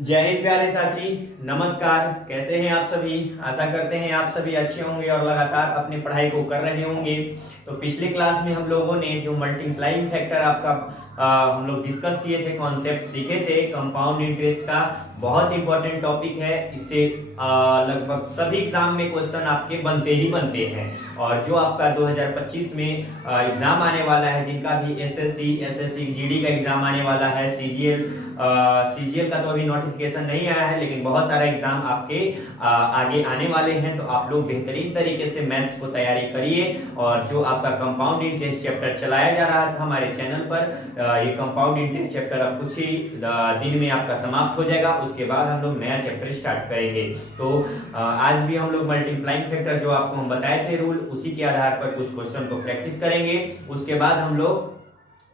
जय हिंद प्यारे साथी। नमस्कार, कैसे हैं आप सभी। आशा करते हैं आप सभी अच्छे होंगे और लगातार अपनी पढ़ाई को कर रहे होंगे। तो पिछले क्लास में हम लोगों ने जो मल्टीप्लाइंग फैक्टर आपका हम लोग डिस्कस किए थे, कॉन्सेप्ट सीखे थे कंपाउंड इंटरेस्ट का। बहुत इंपॉर्टेंट टॉपिक है, इससे लगभग सभी एग्जाम में क्वेश्चन आपके बनते ही बनते हैं। और जो आपका 2025 में एग्जाम आने वाला है, जिनका भी एसएससी जीडी का एग्जाम आने वाला है, सीजीएल का तो अभी नोटिफिकेशन नहीं आया है, लेकिन बहुत सारा एग्जाम आपके आगे आने वाले हैं। तो आप लोग बेहतरीन तरीके से मैथ्स को तैयारी करिए। और जो आपका कंपाउंड इंटरेस्ट चैप्टर चलाया जा रहा था हमारे चैनल पर, ये कंपाउंड इंटरेस्ट चैप्टर अब कुछ ही दिन में आपका समाप्त हो जाएगा। उसके बाद हम लोग नया चैप्टर स्टार्ट करेंगे। तो आज भी हम लोग मल्टीप्लाइंग फैक्टर जो आपको हम बताए थे रूल, उसी के आधार पर कुछ क्वेश्चन को प्रैक्टिस करेंगे। उसके बाद हम लोग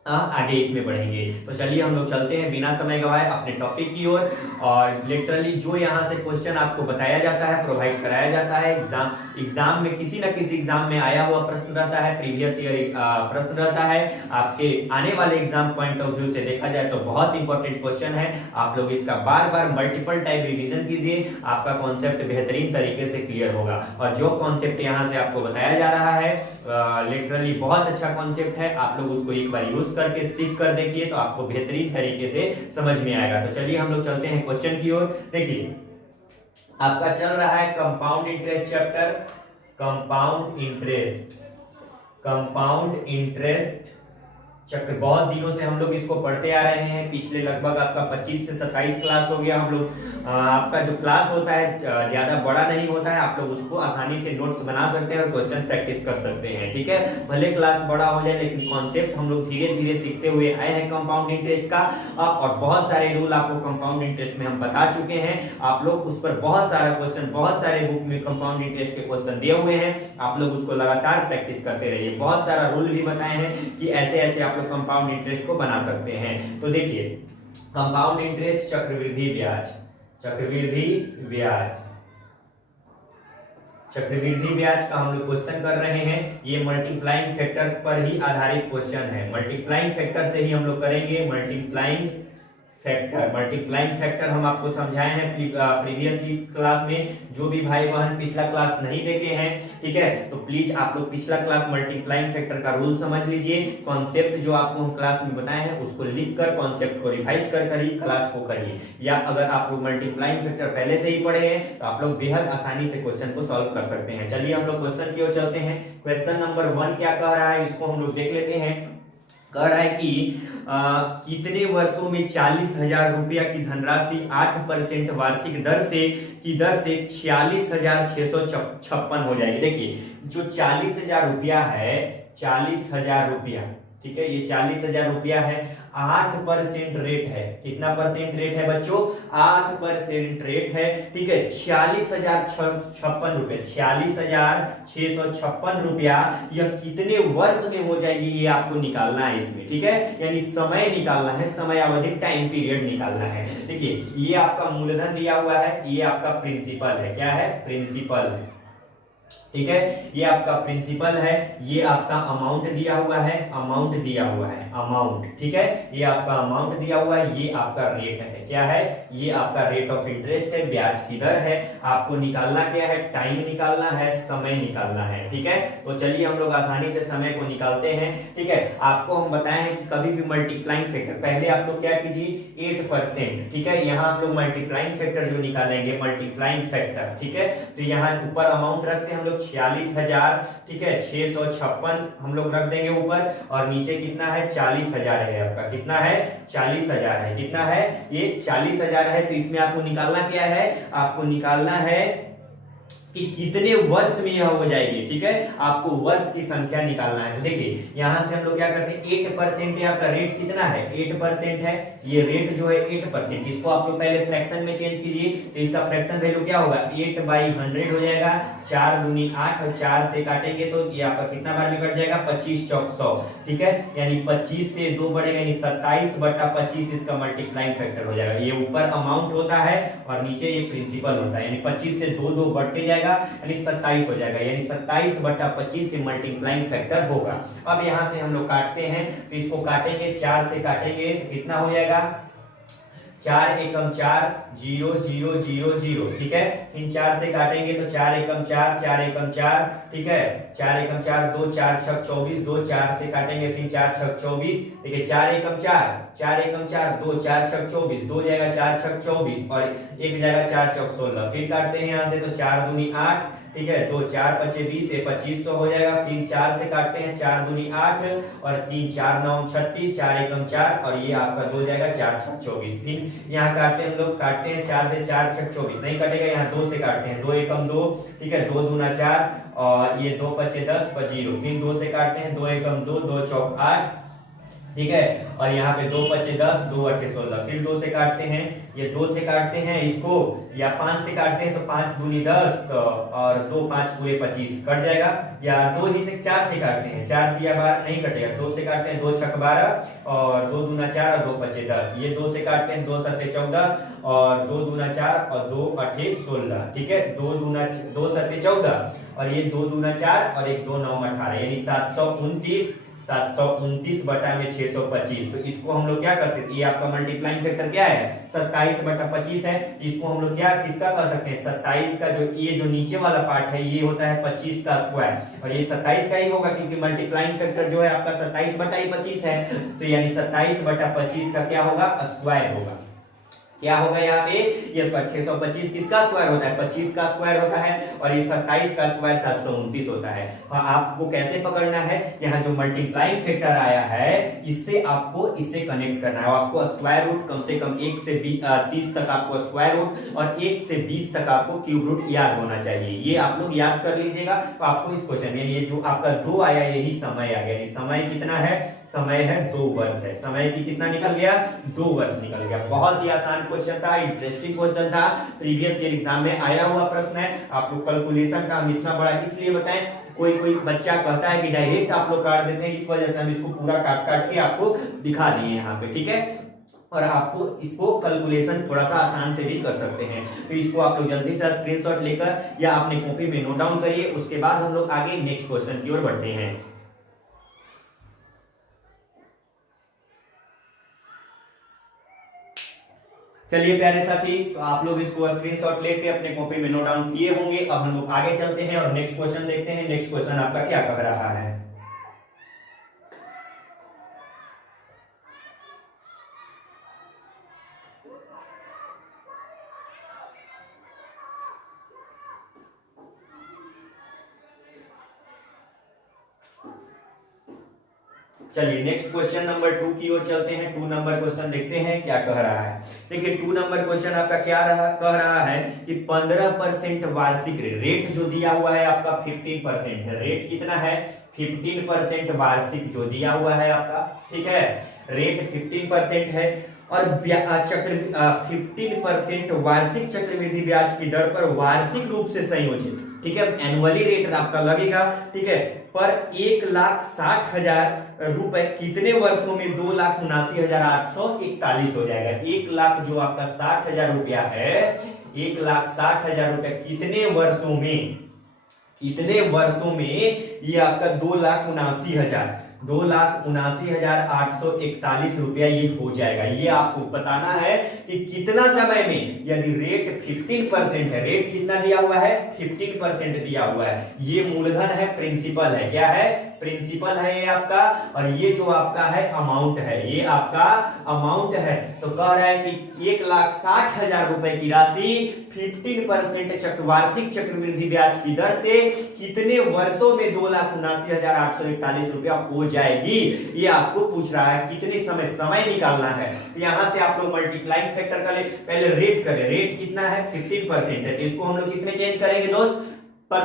आगे इसमें बढ़ेंगे। तो चलिए हम लोग चलते हैं बिना समय गवाए अपने टॉपिक की ओर। और लिटरली जो यहाँ से क्वेश्चन आपको बताया जाता है, प्रोवाइड कराया जाता है, एग्जाम में किसी न किसी एग्जाम में आया हुआ प्रश्न रहता है, प्रीवियस ईयर प्रश्न रहता है। आपके आने वाले एग्जाम पॉइंट ऑफ व्यू से देखा जाए तो बहुत इंपॉर्टेंट क्वेश्चन है। आप लोग इसका बार बार मल्टीपल टाइम रिविजन कीजिए, आपका कॉन्सेप्ट बेहतरीन तरीके से क्लियर होगा। और जो कॉन्सेप्ट यहाँ से आपको बताया जा रहा है लिटरली बहुत अच्छा कॉन्सेप्ट है। आप लोग उसको एक बार यूज करके सीख कर देखिए तो आपको बेहतरीन तरीके से समझ में आएगा। तो चलिए हम लोग चलते हैं क्वेश्चन की ओर। देखिए आपका चल रहा है compound interest chapter. Compound interest chapter बहुत दिनों से हम लोग इसको पढ़ते आ रहे हैं। पिछले लगभग आपका 25 से 27 क्लास हो गया। हम लोग आपका जो क्लास होता है ज्यादा बड़ा नहीं होता है, आप लोग उसको आसानी से नोट्स बना सकते हैं और क्वेश्चन प्रैक्टिस कर सकते हैं। ठीक है, भले क्लास बड़ा हो जाए, लेकिन कॉन्सेप्ट हम लोग धीरे धीरे सीखते हुए आए हैं कंपाउंड इंटरेस्ट का। और बहुत सारे रूल आपको कंपाउंड इंटरेस्ट में हम बता चुके हैं। आप लोग उस पर बहुत सारा क्वेश्चन, बहुत सारे बुक में कंपाउंड इंटरेस्ट के क्वेश्चन दिए हुए हैं। आप लोग उसको लगातार प्रैक्टिस करते रहिए। बहुत सारा रूल भी बताए हैं कि ऐसे ऐसे आप लोग कंपाउंड इंटरेस्ट को बना सकते हैं। तो देखिए कंपाउंड इंटरेस्ट, चक्रवृद्धि ब्याज का हम लोग क्वेश्चन कर रहे हैं। ये मल्टीप्लाइंग फैक्टर पर ही आधारित क्वेश्चन है। मल्टीप्लाइंग फैक्टर से ही हम लोग करेंगे। मल्टीप्लाइंग फैक्टर हम आपको समझाए हैं प्रीवियस क्लास में। जो भी भाई बहन पिछला क्लास नहीं देखे हैं, ठीक है, तो प्लीज आप लोग पिछला क्लास मल्टीप्लाइंग फैक्टर का रूल समझ लीजिए। कॉन्सेप्ट जो आपको हम क्लास में बताए हैं उसको लिखकर कॉन्सेप्ट को रिवाइज कर ही क्लास को करिए। या अगर आप लोग मल्टीप्लाइंग फैक्टर पहले से ही पढ़े हैं तो आप लोग बेहद आसानी से क्वेश्चन को सॉल्व कर सकते हैं। चलिए हम लोग क्वेश्चन की ओर चलते हैं। क्वेश्चन नंबर 1 क्या कह रहा है, इसको हम लोग देख लेते हैं। कह रहा है कि कितने वर्षों में 40,000 रुपया की धनराशि 8% वार्षिक दर से 46,656 हो जाएगी। देखिए जो 40,000 रुपया है, 40,000 रुपया, ठीक है, ये 40,000 रुपया है, 8% रेट है। कितना परसेंट रेट है बच्चों? 8% रेट है। ठीक है, 46,056 रुपए, 46,656 रुपया यह कितने वर्ष में हो जाएगी, ये आपको निकालना है इसमें। ठीक है, यानी समय निकालना है, समय अवधि, टाइम पीरियड निकालना है। देखिए ये आपका मूलधन दिया हुआ है, ये आपका प्रिंसिपल है। क्या है? प्रिंसिपल है। ठीक है, ये आपका प्रिंसिपल है, ये आपका अमाउंट दिया हुआ है, अमाउंट दिया हुआ है, अमाउंट। ठीक है, ये आपका अमाउंट दिया हुआ है, ये आपका रेट है। क्या है? ये आपका रेट ऑफ इंटरेस्ट है, ब्याज की दर है। आपको निकालना क्या है? टाइम निकालना है, समय निकालना है। ठीक है, तो चलिए हम लोग आसानी से समय को निकालते हैं। ठीक है, आपको हम बताए हैं कि कभी भी मल्टीप्लाइंग फैक्टर, पहले आप लोग क्या कीजिए, 8%। ठीक है, यहाँ आप लोग मल्टीप्लाइंग फैक्टर जो निकालेंगे, मल्टीप्लाइंग फैक्टर, ठीक है, तो यहाँ ऊपर अमाउंट रखते हैं हम लोग 46,000, ठीक है, 656 हम लोग रख देंगे ऊपर, और नीचे कितना है? 40,000 है आपका। कितना है? 40,000 है। कितना है? ये 40,000 है। तो इसमें आपको निकालना क्या है? आपको निकालना है कि कितने वर्ष में यह हो जाएगी। ठीक है, आपको वर्ष की संख्या निकालना है। तो देखिए यहां से हम लोग क्या करते हैं, 8% है आपका। रेट कितना है? 8% है। ये रेट जो है 8%, इसको आप लोग पहले फ्रैक्शन में चेंज कीजिए। तो इसका फ्रैक्शन वैल्यू क्या होगा? 8/100 हो जाएगा। 4 दूनी 8 और 4 से काटेंगे तो ये आपका कितना बार में कट जाएगा? 25 चौक 100। ठीक है, यानी 25 से 2 बढ़ेगा, यानी 27/25 इसका मल्टीप्लाइंग फैक्टर हो जाएगा। ये ऊपर अमाउंट होता है और नीचे ये प्रिंसिपल होता है, यानी 25 से 2 बढ़ते जाएगा, यानी 27 हो जाएगा, यानी 27/25 से मल्टीप्लाइंग फैक्टर होगा। अब यहां से हम लोग काटते हैं, तो इसको काटेंगे, 4 से काटेंगे तो कितना हो जाएगा? 4 एकम 4, 0 0 0 0, ठीक है। फिर 4 से काटेंगे तो 4 एकम 4, 4 एकम 4, ठीक है। 4 एकम 4, 2 4 6 24, 2 4 से काटेंगे फिर 4 6 24, देखिए 4 एकम 4, 4 एकम 4, 2 4 6 24, 2 जाएगा 4 6 24 और 1 जाएगा 4 चौक 16। फिर काटते हैं यहाँ से तो 4 दूनी 8, ठीक है। 2 4 पचे 20, ये 2500 हो जाएगा। फिर 4 से काटते हैं 4 दूनी 8 और 3 4 9 36, 4 एकम 4 और ये आपका 2 जाएगा 4 6 24। फिर यहाँ काटते हैं हम लोग, काटते हैं 4 से 4 6 24, नहीं कटेगा, यहाँ 2 से काटते हैं 2 एकम 2, ठीक है। 2 दूना 4 और ये 2 पचे 10 पर 0। फिर 2 से काटते हैं 2 एकम 2, 2 चौक 8, ठीक है। और यहाँ पे 2 पचे 10, 2 अठे 16। फिर 2 से काटते हैं, ये 2 से काटते हैं इसको, या 5 से काटते हैं तो 5 दूनी 10 और 2 5 पूरे 25 कट जाएगा। या 2 ही से 4 से काटते हैं, 4 दिया 12 नहीं कटेगा। 2 से काटते हैं 2 छक 12 और 2 दूना 4 और 2 पचे 10। ये 2 से काटते हैं 2 सत्ते 14 और 2 दूना 4 और 2 अठे 16, ठीक है। 2 सत्ते 14 और ये 2 दूना 4 और 1 2 9 18, यानी 729 बटा में 625। तो इसको हम लोग क्या कर सकते हैं, ये आपका मल्टीप्लाइंग फैक्टर क्या है 27 बटा 25 है। इसको हम लोग क्या किसका कह सकते हैं, 27 का जो ये जो नीचे वाला पार्ट है ये होता है 25 का स्क्वायर और ये 27 का ही होगा क्योंकि मल्टीप्लाइंग फैक्टर जो है आपका 27 बटा 25 है। तो यानी 27 बटा 25 का क्या होगा, स्क्वायर होगा। क्या होगा यहाँ पे, ये 625 किसका स्क्वायर होता है, 25 का स्क्वायर होता है और ये 27 का स्क्वायर 729 होता है। हाँ, आपको कैसे पकड़ना है, यहाँ जो मल्टीप्लाइंग फैक्टर आया है इससे आपको इससे कनेक्ट करना है। आपको स्क्वायर रूट कम से कम 1 से 30 तक आपको स्क्वायर रूट और 1 से 20 तक आपको क्यूब रूट याद होना चाहिए। ये आप लोग याद कर लीजिएगा तो आपको इस क्वेश्चन में ये जो आपका 2 आया यही समय आ गया। समय कितना है, समय है 2 वर्ष है। समय की कितना निकल गया, 2 वर्ष निकल गया। बहुत ही आसान क्वेश्चन था, इंटरेस्टिंग क्वेश्चन था, प्रीवियस ईयर एग्जाम में आया हुआ प्रश्न है। आपको कैलकुलेशन का हम इतना बड़ा इसलिए बताएं, कोई बच्चा कहता है कि डायरेक्ट आप लोग काट देते हैं, इस वजह से हम इसको पूरा काट काट के आपको दिखा दिए यहाँ पे, ठीक है। और आपको इसको कैलकुलेशन थोड़ा सा आसान से भी कर सकते हैं। तो इसको आप लोग जल्दी से स्क्रीनशॉट लेकर या अपने कॉपी में नोट डाउन करिए। उसके बाद हम लोग आगे नेक्स्ट क्वेश्चन की ओर बढ़ते हैं। चलिए प्यारे साथी, तो आप लोग इसको स्क्रीनशॉट लेके अपने कॉपी में नोट डाउन किए होंगे। अब हम लोग आगे चलते हैं और नेक्स्ट क्वेश्चन देखते हैं। नेक्स्ट क्वेश्चन आपका क्या कह रहा है। चलिए नेक्स्ट क्वेश्चन नंबर 2 की ओर चलते हैं। 2 नंबर क्वेश्चन देखते हैं क्या कह रहा है। देखिए 2 नंबर क्वेश्चन आपका क्या कह रहा है कि 15% वार्षिक रेट जो दिया हुआ है आपका 15% है। रेट कितना है, 15% वार्षिक जो दिया हुआ है आपका, ठीक है। रेट 15% है और 15% वार्षिक चक्रवृद्धि ब्याज की दर पर वार्षिक रूप से संयोजित, ठीक है। एनुअली रेट आपका लगेगा, ठीक है, पर 1,60,000 रुपए कितने वर्षों में 2,79,841 हो जाएगा। 1 लाख जो आपका 60,000 रुपया है, 1,60,000 रुपया कितने वर्षों में ये आपका 2,79,841 रुपया ये हो जाएगा। ये आपको बताना है कि कितना समय में, यदि रेट 15% है, रेट कितना दिया हुआ है 15% दिया हुआ है। ये मूलधन है, प्रिंसिपल है, क्या है, प्रिंसिपल है ये आपका, और ये जो आपका है अमाउंट है, ये आपका अमाउंट है। तो कह रहा है कि 1,60,000 रुपए की राशि 15% वार्षिक चक्रवृद्धि ब्याज की दर से कितने वर्षों में 2,79,841 रुपया हो जाएगी। ये आपको पूछ रहा है कितने समय निकालना है। यहां से आप लोग मल्टीप्लाइंग फैक्टर का पहले रेट करें। रेट कितना है 15% है, तो इसको हम लोग किसमें चेंज करेंगे दोस्त, पर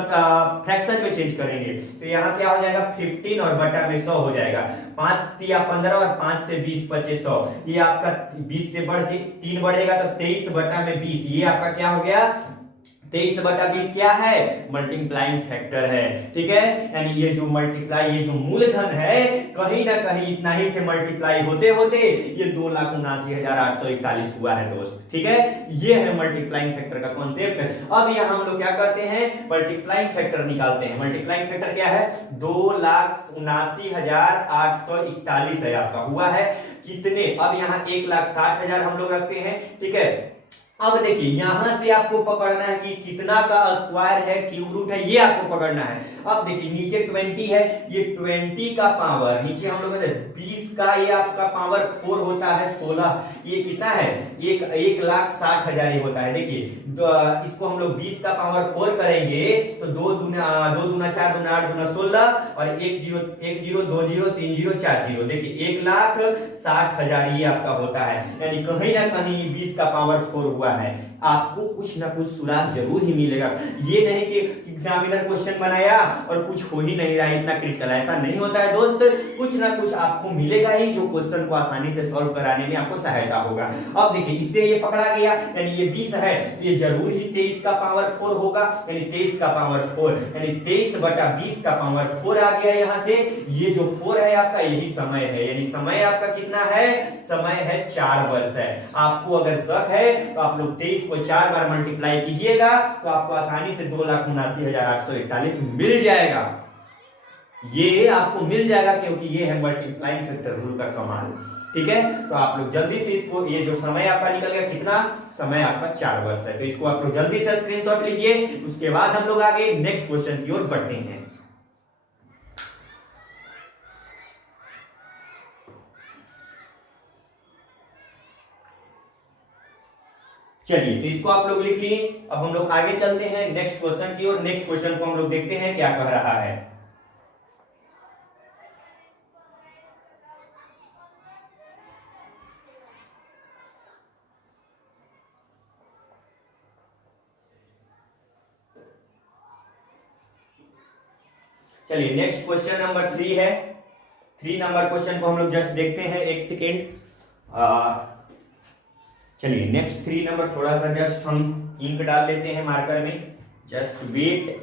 फ्रैक्शन में चेंज करेंगे। तो यहाँ क्या हो जाएगा 15 और बटा में 100 हो जाएगा। 5 या 15 और 5 से 20 बचे 100। ये आपका 20 से बढ़ के 3 बढ़ेगा तो 23 बटा में 20, ये आपका क्या हो गया 23/20 क्या है? मल्टीप्लाइंग फैक्टर है। ठीक है, यानी ये जो मल्टीप्लाई, ये जो मूलधन है कहीं ना कहीं इतना ही से मल्टीप्लाई होते होते ये 2,79,841 हुआ है दोस्त। ठीक है, ये है मल्टीप्लाइंग फैक्टर का कॉन्सेप्ट। अब यहां हम लोग क्या करते हैं? मल्टीप्लाइंग फैक्टर निकालते हैं। मल्टीप्लाइंग फैक्टर क्या है? 2,79,841 है आपका, हुआ है कितने? अब यहाँ 1,60,000 हम लोग रखते हैं। ठीक है, अब देखिए यहां से आपको पकड़ना है कि कितना का स्क्वायर है, क्यूब रूट है, ये आपको पकड़ना है। अब देखिए नीचे 20 है, ये 20 का पावर, नीचे हम लोग 20 का, ये आपका पावर 4 होता है 16, ये कितना है? 1,60,000 होता है। देखिए इसको हम लोग 20 का पावर 4 करेंगे तो 2 दूना 4 दूना 8 दूना 16 और 1 0 1 0 2 0 3 0 4 0, देखिए 1,60,000 ये आपका होता है। यानी कहीं ना कहीं 20 का पावर 4 हुआ है। आपको कुछ ना कुछ सुराग जरूर ही मिलेगा। ये नहीं कि एग्जामिनर क्वेश्चन बनाया और कुछ हो ही नहीं रहा, इतना क्रिटिकल, ऐसा नहीं होता है दोस्त। कुछ ना कुछ आपको मिलेगा ही जो क्वेश्चन को आसानी से सॉल्व कराने में आपको सहायता होगा। अब देखिए इससे ये पकड़ा गया, यानी ये 20 है, ये जरूर ही 23 का पावर 4 होगा, यानी 23 का पावर 4, यानी 23/20 का पावर 4 आ गया यहाँ से। ये जो 4 है आपका, यही समय है, यानी समय आपका कितना है? समय है 4 वर्ष है। आपको अगर शक है तो आप लोग 23 को 4 बार मल्टीप्लाई कीजिएगा तो आपको आसानी से 2,79,841 मिल जाएगा। ये आपको मिल जाएगा क्योंकि ये है मल्टीप्लाइंग फैक्टर रूल का कमाल। ठीक है, तो आप लोग जल्दी से इसको, ये जो समय आपका निकल गया, कितना समय आपका? 4 वर्ष है। तो इसको आप लोग जल्दी से स्क्रीनशॉट लीजिए। उसके बाद हम लोग आगे नेक्स्ट क्वेश्चन की ओर बढ़ते हैं। चलिए, तो इसको आप लोग लिख लिए। अब हम लोग आगे चलते हैं नेक्स्ट क्वेश्चन की ओर। नेक्स्ट क्वेश्चन को हम लोग देखते हैं क्या कह रहा है। चलिए नेक्स्ट क्वेश्चन नंबर 3 है। 3 नंबर क्वेश्चन को हम लोग जस्ट देखते हैं, एक सेकेंड। चलिए नेक्स्ट 3 नंबर, थोड़ा सा जस्ट हम इंक डाल लेते हैं मार्कर में, जस्ट वेट।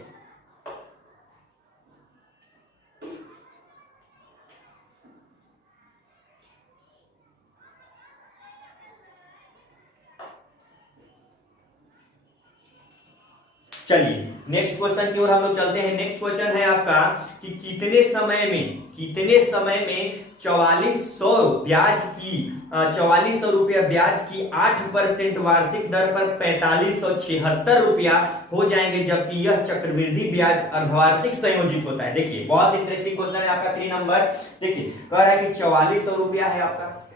चलिए नेक्स्ट क्वेश्चन की ओर हम लोग चलते हैं। नेक्स्ट क्वेश्चन है आपका कि कितने समय में 4400 ब्याज की 4400 रुपया ब्याज की 8% वार्षिक दर पर 4576 रुपया हो जाएंगे, जबकि यह चक्रवृद्धि ब्याज अर्धवार्षिक संयोजित होता है। देखिए बहुत इंटरेस्टिंग क्वेश्चन है आपका 3 नंबर। देखिए कह रहा है कि 4400 रुपया है आपका,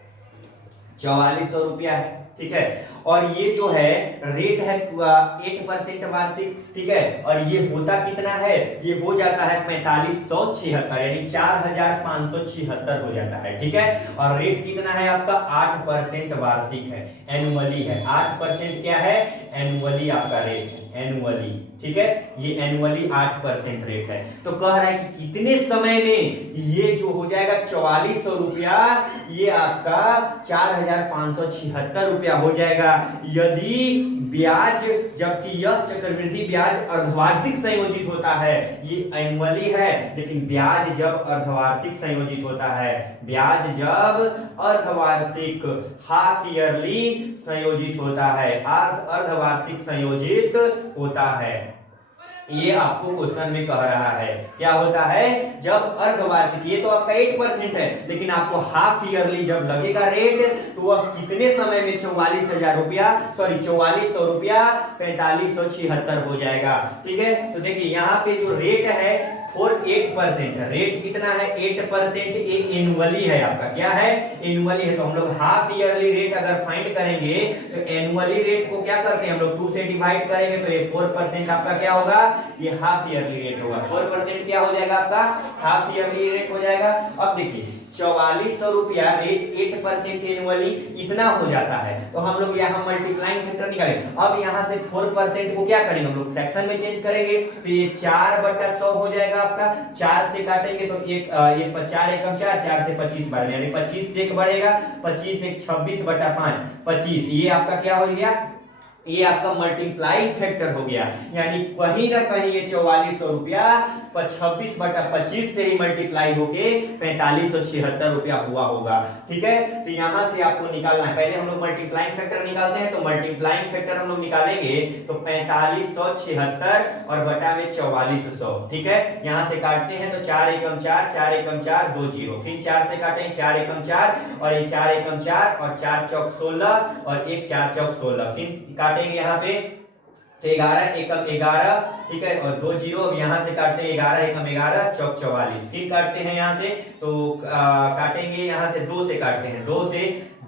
4400 रुपया है। ठीक है, और ये जो है रेट है 8% वार्षिक। ठीक है, और ये होता कितना है? ये हो जाता है 4576, यानी 4576 हो जाता है। ठीक है, और रेट कितना है आपका? 8% वार्षिक है, एनुअली है। 8% क्या है? एनुअली आपका रेट है, एनुअली। ठीक है, ये एनुअली 8% रेट है। तो कह रहा है कि कितने समय में ये जो हो जाएगा 4400 रुपया, ये आपका 4576 रुपया हो जाएगा यदि ब्याज, जबकि यह चक्रवृद्धि ब्याज अर्धवार्षिक संयोजित होता है। ये एनुअली है, लेकिन ब्याज जब अर्धवार्षिक संयोजित होता है, ब्याज जब अर्धवार्षिक हाफ ईयरली संयोजित होता है, अर्धवार्षिक संयोजित होता है। ये आपको क्वेश्चन में कह रहा है क्या होता है? जब अर्धवार्षिक, ये तो आपका 8% है, लेकिन आपको हाफ ईयरली जब लगेगा रेट, तो वह कितने समय में 44,000 रुपया, सॉरी 4400 रुपया 4576 हो जाएगा। ठीक है, तो देखिए यहाँ पे जो रेट है 8% है। रेट कितना है? 8%। ये एनुअली है आपका, क्या है? एनुअली है। तो हम लोग हाफ ईयरली रेट अगर फाइंड करेंगे तो एनुअली रेट को क्या करते हैं हम लोग? 2 से डिवाइड करेंगे तो ये 4% आपका क्या होगा? ये हाफ ईयरली रेट होगा। 4% क्या हो जाएगा आपका? हाफ ईयरली रेट हो जाएगा। अब देखिए 4400 रुपया रेट 8% एनुअली इतना हो जाता है, तो हम लोग यहाँ मल्टीप्लाइंग फैक्टर निकालेंगे। अब यहाँ से 4% को क्या करेंगे हम लोग? फ्रैक्शन में चेंज करेंगे, तो ये 4/100 हो जाएगा आपका। 4 से काटेंगे तो एक 4 एकम 4, 4 से 25 बढ़, यानी 25 से एक बढ़ेगा, 25 एक 26/5, 25, ये आपका क्या हो गया? ये आपका मल्टीप्लाइंग फैक्टर हो गया, यानी कहीं ना कहीं ये 4400 रुपया 26/25 से ही मल्टीप्लाई होके 4576 रुपया हुआ होगा। ठीक है, तो यहां से आपको निकालना है। पहले हम लोग मल्टीप्लाइंग फैक्टर निकालते हैं, तो मल्टीप्लाइंग फैक्टर हम लोग निकालेंगे तो 4576 और बटा में 4400। ठीक है, यहां से काटते हैं तो 4 एकम 4, 4 एकम 4, 2 0, फिर 4 से काटेंगे 4 एकम 4 और ये 4 एकम 4 और 4 चौक 16 और एक 4 चौक 16, फिर काटेंगे यहाँ पे तो 11 एकम 11। ठीक है, और 2 0, यहाँ से काटते हैं 11 एकम 11 चौक 44, फिर काटते हैं यहाँ से तो काटेंगे यहाँ से 2 से काटते हैं,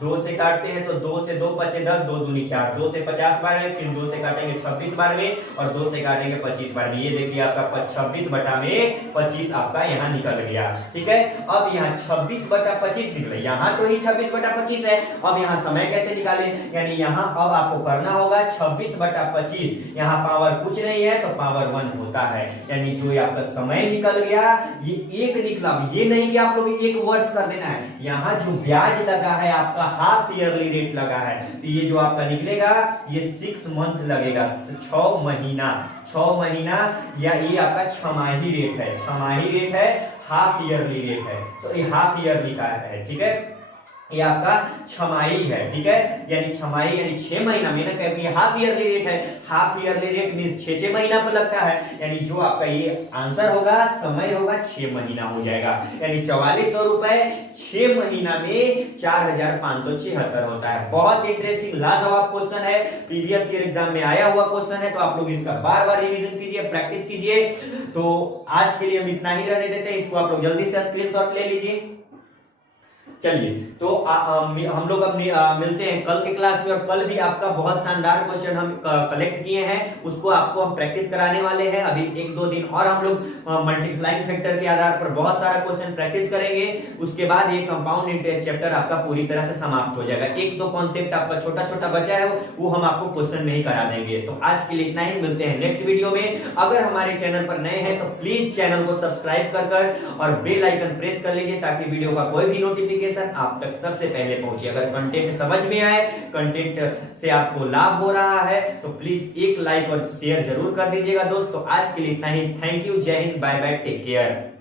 2 से काटते हैं तो 2 से 2 बचे 10, 2 दूनी 4, 2 से 50 बार में, फिर 2 से काटेंगे 26 बार में और 2 से काटेंगे 25 बार में। ये देखिए आपका 26/25 आपका यहाँ निकल गया। ठीक है, अब यहाँ 26/25 निकले, यहाँ तो ही 26/25 है। अब यहाँ समय कैसे निकाले, यानी यहाँ अब आपको करना होगा 26/25, यहाँ पावर कुछ नहीं है तो पावर 1 होता है, यानी जो आपका समय निकल गया ये 1 निकला। ये नहीं कि आप लोग 1 वर्ष कर देना है, यहाँ जो ब्याज लगा है आपका हाफ ईयरली रेट लगा है, तो ये जो आपका निकलेगा ये 6 मंथ लगेगा, 6 महीना या ये आपका छमाही रेट है, छमाही रेट है, हाफ ईयरली रेट है, तो ये हाफ ईयरली का है। ठीक है, ये आपका छमाही है। ठीक है, यानी छमाही यानी 6 महीना में ना, क्योंकि हाफ ईयरली रेट है, हाफ ईयरली रेट मींस 6 महीना पर लगता है, यानी जो आपका ये आंसर होगा समय होगा 6 महीना हो जाएगा, यानी 4400 रुपए 6 महीना में 4576 होता है। बहुत इंटरेस्टिंग लाजवाब क्वेश्चन है, प्रीवियस ईयर एग्जाम में आया हुआ क्वेश्चन है, तो आप लोग इसका बार बार रिवीजन कीजिए, प्रैक्टिस कीजिए। तो आज के लिए हम इतना ही रहने देते हैं, इसको आप लोग जल्दी से स्क्रीनशॉट ले लीजिए। चलिए, तो हम लोग अपनी मिलते हैं कल के क्लास में, और कल भी आपका बहुत शानदार क्वेश्चन हम कलेक्ट किए हैं, उसको आपको हम प्रैक्टिस कराने वाले हैं। अभी 1-2 दिन और हम लोग मल्टीप्लाइंग फैक्टर के आधार पर बहुत सारा क्वेश्चन प्रैक्टिस करेंगे, उसके बाद ये कंपाउंड इंटरेस्ट चैप्टर आपका पूरी तरह से समाप्त हो जाएगा। 1-2 कॉन्सेप्ट आपका छोटा छोटा बचा है, वो हम आपको क्वेश्चन में ही करा देंगे। तो आज के लिए इतना ही, मिलते हैं नेक्स्ट वीडियो में। अगर हमारे चैनल पर नए हैं तो प्लीज चैनल को सब्सक्राइब कर और बेल आइकन प्रेस कर लीजिए, ताकि वीडियो का कोई भी नोटिफिकेशन आप तक सबसे पहले पहुंचे। अगर कंटेंट समझ में आए, कंटेंट से आपको लाभ हो रहा है, तो प्लीज एक लाइक और शेयर जरूर कर दीजिएगा दोस्तों। आज के लिए इतना ही, थैंक यू, जय हिंद, बाय बाय, टेक केयर।